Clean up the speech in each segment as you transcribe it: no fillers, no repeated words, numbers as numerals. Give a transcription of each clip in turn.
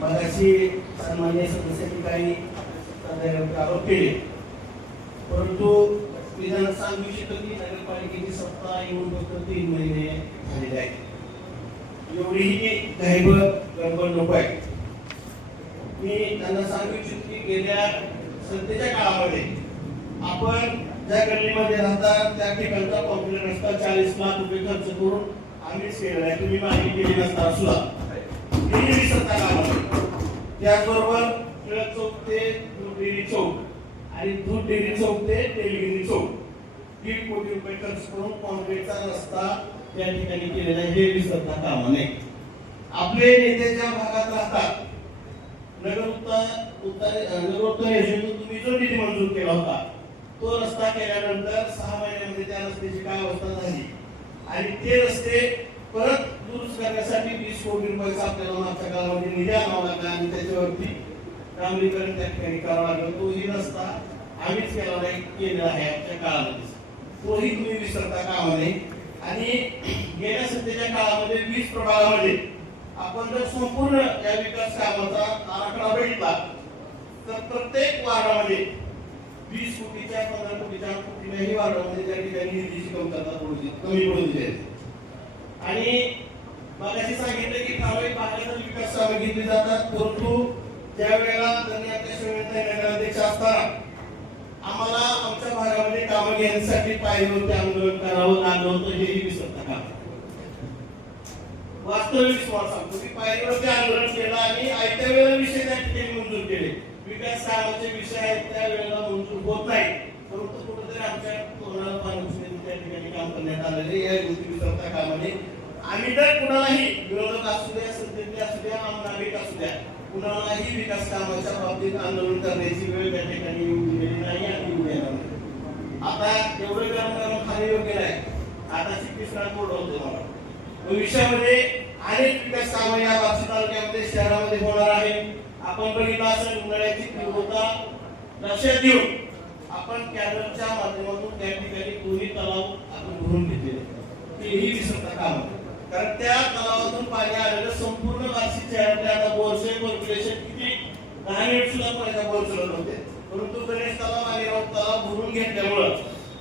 मगाशी सन्मान्य सदस्यांनी काही आरोप केले, परंतु मी त्यांना सांगू इच्छितो की नगरपालिकेची सत्ता येऊन फक्त 3 महिने झालेले आहेत. एवढीही गडबड नको आहे. मी त्यांना सांगू इच्छितो की गेल्या सध्याच्या काळामध्ये आपण ज्या गल्लीमध्ये राहता त्या ठिकाणचा कॉम्प्युटर रस्ता 40 लाख रुपये खर्च करून आम्हीच केलेला आहे. तुम्ही माहिती केली नसता सुद्धा सत्ता कामामध्ये. त्याचबरोबर टिळक चौक ते दूध डेअरी चौक आणि दूध डेअरी चौक ते तेलगिरी चौक 1.5 कोटी रुपये खर्च करून कॉन्क्रीटचा रस्ता त्या ठिकाणी केलेला आहे. हे विसरता कामा नये. आपले नेते ज्या भागात राहतात नगरोत्तर योजनेतून तुम्ही जो निधी मंजूर केला होता तो रस्ता केल्यानंतर 6 महिन्यामध्ये त्या रस्त्याची काय अवस्था झाली आणि ते रस्ते परत दुरुस्त करण्यासाठी 20 कोटी रुपयाचा आपल्याला मागच्या काळामध्ये निधी आणावा लागला आणि त्याच्यावरती डांबरीकरण त्या ठिकाणी करावं लागलं. तोही रस्ता आम्हीच केलेला आहे आमच्या काळामध्ये. तोही तुम्ही विसरता कामा नये. आणि गेल्या सध्याच्या काळामध्ये 20 प्रभागामध्ये आपण जर संपूर्ण या विकास कामाचा आराखडा बघितला तर प्रत्येक वार्डामध्ये 20 कोटीच्या 15 कोटीच्या कुठल्याही वार्डामध्ये त्या ठिकाणी निधीची कमतरता कमी पडू दिली. आणि मगाशी सांगितलं की ठराविक भागात विकास कामे घेतली जातात, परंतु त्यावेळेला त्यांनी आपल्या नगराध्यक्ष असताना आम्हाला आमच्या भागामध्ये कामं घेण्यासाठी पायरीवरती आंदोलन करावं लागलं होतं. हेही विसरता का? वास्तविक सांगतो की पायरीवरती आंदोलन केलं आणि आयत्या वेळेला विषय त्या ठिकाणी मंजूर केले. विकास कामाचे विषय आहेत त्या वेळेला मंजूर होत नाही, परंतु कुठेतरी आमच्या तोंडाला पाणी पुसण्याचे त्या ठिकाणी काम करण्यात आलेले. या गोष्टी विसरता कामा नये. आम्ही तर कुणालाही विरोधक असू द्या, सत्तेतले असू द्या, आम नागरिक असू द्या, कुणालाही विकास कामाच्या बाबतीत आंदोलन करण्याची वेळ त्या ठिकाणी येऊ दिलेली नाही आणि येऊ देणार नाही. आता एवढं गरम खाली योग्य नाही. आता श्रीकृष्णा कोड होतो मला भविष्यामध्ये अनेक विकास कामं या बार्शी तालुक्यामध्ये शहरामध्ये होणार आहे. आपण बघितलं असेल उन्हाळ्याची तीव्रता लक्षात घेऊन आपण कॅनलच्या माध्यमातून त्या ठिकाणी दोन्ही तलाव आपण भरून घेतलेले. तेही विसरता काम, कारण त्या तलावातून पाणी आलेलं संपूर्ण बार्शी शहरातले आता बोरचे कॉर्पोरेशन किती 10 मिनिट सुद्धा पाण्याचा बोर चालत होते, परंतु गणेश तलाव आणि राऊत तलाव भरून घेतल्यामुळं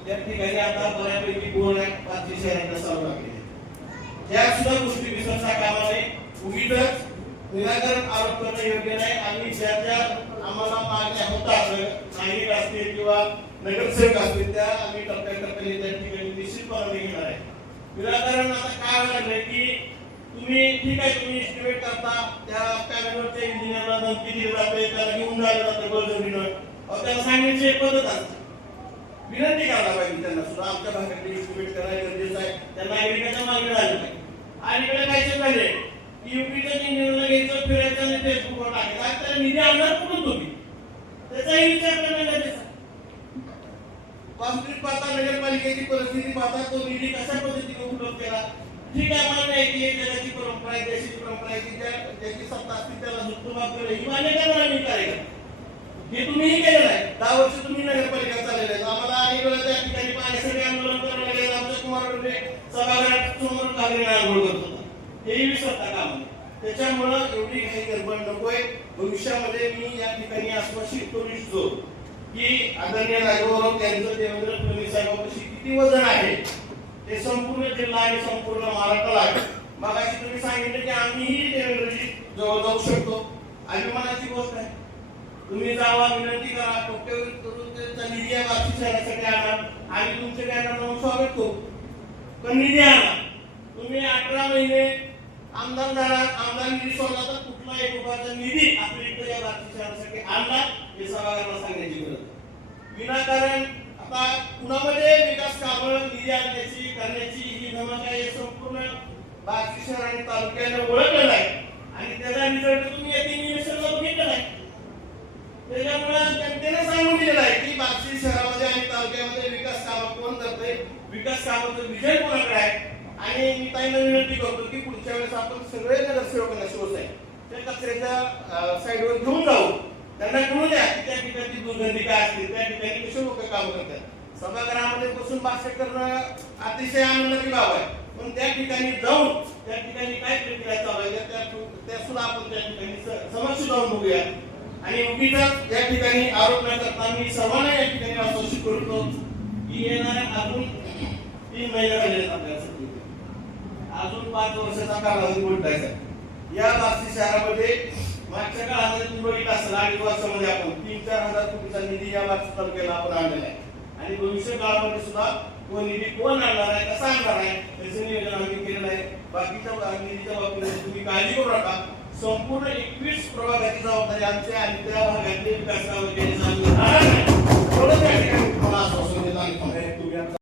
त्या ठिकाणी आता बऱ्यापैकी बोर बार्शी शहरात चालू लागले. या सुद्धा गोष्टी विसरता कामा नये. उगीच निराकरण आरोप करणं योग्य नाही. आम्ही ज्या आम्हाला मागण्या होतात नागरिक असतील किंवा नगरसेवक असतील त्या आम्ही टप्प्याटप्प्याने त्या ठिकाणी निश्चितपणे घेणार आहे. निराकरण आता काय लागलंय की तुम्ही ठीक आहे, तुम्ही एस्टिमेट करता त्या पॅनलवरच्या इंजिनियरला धमकी दिली जाते, त्याला घेऊन जायला जातं बळजबरीनं. त्याला सांगण्याची एक पद्धत असते. विनंती करायला पाहिजे त्यांना सुद्धा आमच्या भागातले एस्टिमेट करायला गरजेचं आहे. त्या नागरिकांच्या मागणी झाली पाहिजे. आणि इकडे काय झाले की युपीचं इंजिनियरला घ्यायचं, फिरायचं आणि फेसबुकवर टाकायचं. त्याला निधी आणणार कुठून तुम्ही? त्याचाही विचार करणं गरजेचं आहे. वास्तविक पाहता नगरपालिकेची परिस्थिती पाहता तो निधी कशा पद्धतीने उपलब्ध केला. ठीक आहे, मान्य आहे की जगाची परंपरा आहे, देशाची परंपरा आहे की ज्याची सत्ता असते त्याला झुकतो केलं ही मान्य करणार मी कार्यक्रम हे तुम्हीही केलेलं आहे. 10 वर्ष तुम्ही नगरपालिका चाललेले आहेत. आम्हाला आणि वेळा त्या ठिकाणी पाण्यासाठी आंदोलन करावं लागेल. आमच्या कुमार सभागृहात समोर कागदी आंदोलन करत होता. हेही विसरता कामा नये. त्याच्यामुळं एवढी काही गडबड नकोय. भविष्यामध्ये मी या ठिकाणी आश्वासित करू इच्छितो की आदरणीय राघवराव यांचं देवेंद्र फडणवीस साहेबांपाशी किती वजन आहे ते संपूर्ण जिल्हा आणि संपूर्ण महाराष्ट्राला आहे. मगाशी तुम्ही सांगितलं की आम्हीही देवेंद्रजी जवळ जाऊ शकतो. अभिमानाची गोष्ट आहे. तुम्ही जावा, विनंती करा, कोट्यवधी करून त्यांचा निधी या बार्शी शहरासाठी आणा. आम्ही तुमचे काय म्हणून स्वागत करू, पण निधी आणा. तुम्ही 18 महिने आमदार झाला, आमदार निधी सोडला तर कुठला एक रुपयाचा निधी आपल्या इकडे या बार्शी शहरासाठी आणला हे सभागृहाला सांगण्याची गरज. विनाकारण आता कुणामध्ये विकास कामं निधी आणण्याची करण्याची ही धमक आहे संपूर्ण बार्शी शहर आणि तालुक्याने ओळखलेला आहे. आणि त्याचा रिझल्ट तुम्ही या 3 निवेशनाला बघितलेला आहे. त्याच्यामुळे जनतेने सांगून दिलेलं आहे की बार्शी शहरामध्ये आणि तालुक्यामध्ये विकास कामं कोण करते, विकास कामाचं विजय कोणाकडे आहे. आणि मी ताईंना विनंती करतो की पुढच्या वेळेस आपण सगळे नगरसेवकांना शिवसाई त्या कचऱ्याच्या साईडवर घेऊन जाऊ. त्यांना कळू द्या की त्या ठिकाणी दुर्गंधी काय असते, त्या ठिकाणी कसे लोक काम करतात. सभागृहामध्ये बसून भाषण करणं अतिशय आनंदाची बाब आहे, पण त्या ठिकाणी जाऊन त्या ठिकाणी काय प्रक्रिया चालू आहे त्या सुद्धा आपण त्या ठिकाणी समक्ष जाऊन बघूया. आणि उगीच या ठिकाणी आरोप न करता मी सर्वांना या ठिकाणी आश्वासित करतो की येणाऱ्या अजून 3 महिने राहिले आपल्याला अजून 5 वर्षाचा कालावधी उलटायचा. या बार्शी शहरामध्ये मागच्या काळामध्ये तुम्ही बघितलं असेल 2.5 वर्षामध्ये आपण 3-4 हजार कोटीचा निधी या बार्शी तालुक्याला आपण आणलेला आहे. आणि भविष्य काळामध्ये सुद्धा तो निधी कोण आणणार आहे, कसा आणणार आहे त्याचे नियोजन आम्ही केलेलं आहे. बाकीच्या निधीच्या बाबतीत तुम्ही काळजी करू नका. संपूर्ण 21 प्रभागाची जबाबदारी आमच्या आणि त्या भागातले विकास कामं केली जाणार नाही. थोडं त्या ठिकाणी तुम्हाला आश्वासन देतो आणि